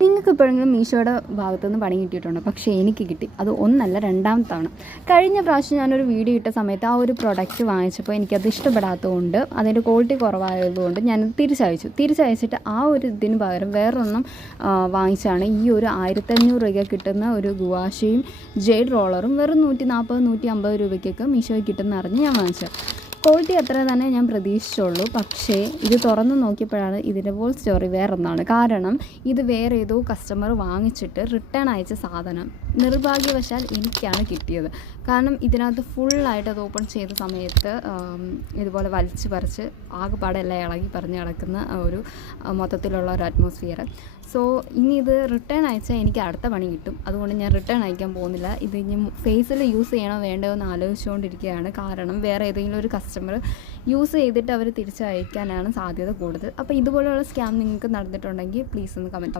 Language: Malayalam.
നിങ്ങൾക്ക് എപ്പോഴെങ്കിലും മീഷോയുടെ ഭാഗത്തുനിന്ന് പണി കിട്ടിയിട്ടുണ്ടോ? പക്ഷേ എനിക്ക് കിട്ടി. അത് ഒന്നല്ല, രണ്ടാമത്തെ തവണ. കഴിഞ്ഞ പ്രാവശ്യം ഞാനൊരു വീഡിയോ ഇട്ട സമയത്ത് ആ ഒരു പ്രൊഡക്റ്റ് വാങ്ങിച്ചപ്പോൾ എനിക്കത് ഇഷ്ടപ്പെടാത്തതുകൊണ്ട്, അതിൻ്റെ ക്വാളിറ്റി കുറവായതുകൊണ്ട് ഞാനത് തിരിച്ചയച്ചിട്ട് ആ ഒരു ഇതിന് പകരം വേറൊന്നും വാങ്ങിച്ചാണ് ഈ ഒരു 1500 രൂപയ്ക്ക് കിട്ടുന്ന ഒരു ഗുവാഷയും ജെയ്ഡ് റോളറും വെറും 140-150 രൂപയ്ക്കൊക്കെ മീഷോയിൽ കിട്ടുന്ന അറിഞ്ഞ് ഞാൻ വാങ്ങിച്ചത്. ക്വാളിറ്റി അത്ര തന്നെ ഞാൻ പ്രതീക്ഷിച്ചുള്ളൂ. പക്ഷേ ഇത് തുറന്ന് നോക്കിയപ്പോഴാണ് ഇതിൻ്റെ ഹോൾ സ്റ്റോറി വേറൊന്നാണ്. കാരണം ഇത് വേറെ ഏതോ കസ്റ്റമർ വാങ്ങിച്ചിട്ട് റിട്ടേൺ അയച്ച സാധനം നിർഭാഗ്യവശാൽ എനിക്കാണ് കിട്ടിയത്. കാരണം ഇതിനകത്ത് ഫുള്ളായിട്ട് അത് ഓപ്പൺ ചെയ്ത സമയത്ത് ഇതുപോലെ വലിച്ച് പറിച്ച് ആകെപ്പാടെല്ലാം ഇളകി പറഞ്ഞ് കിടക്കുന്ന ഒരു മൊത്തത്തിലുള്ള ഒരു അറ്റ്മോസ്ഫിയർ. സോ ഇനി ഇത് റിട്ടേൺ അയച്ചാൽ എനിക്ക് അടുത്ത പണി കിട്ടും. അതുകൊണ്ട് ഞാൻ റിട്ടേൺ അയക്കാൻ പോകുന്നില്ല. ഇത് ഇനി ഫേസിൽ യൂസ് ചെയ്യണോ വേണ്ടോ എന്ന് ആലോചിച്ചുകൊണ്ടിരിക്കുകയാണ്. കാരണം വേറെ ഏതെങ്കിലും ഒരു കസ്റ്റമർ യൂസ് ചെയ്തിട്ട് അവർ തിരിച്ചയക്കാനാണ് സാധ്യത കൂടുതൽ. അപ്പോൾ ഇതുപോലെയുള്ള സ്കാം നിങ്ങൾക്ക് നടന്നിട്ടുണ്ടെങ്കിൽ പ്ലീസ് ഒന്ന് കമൻറ്റ്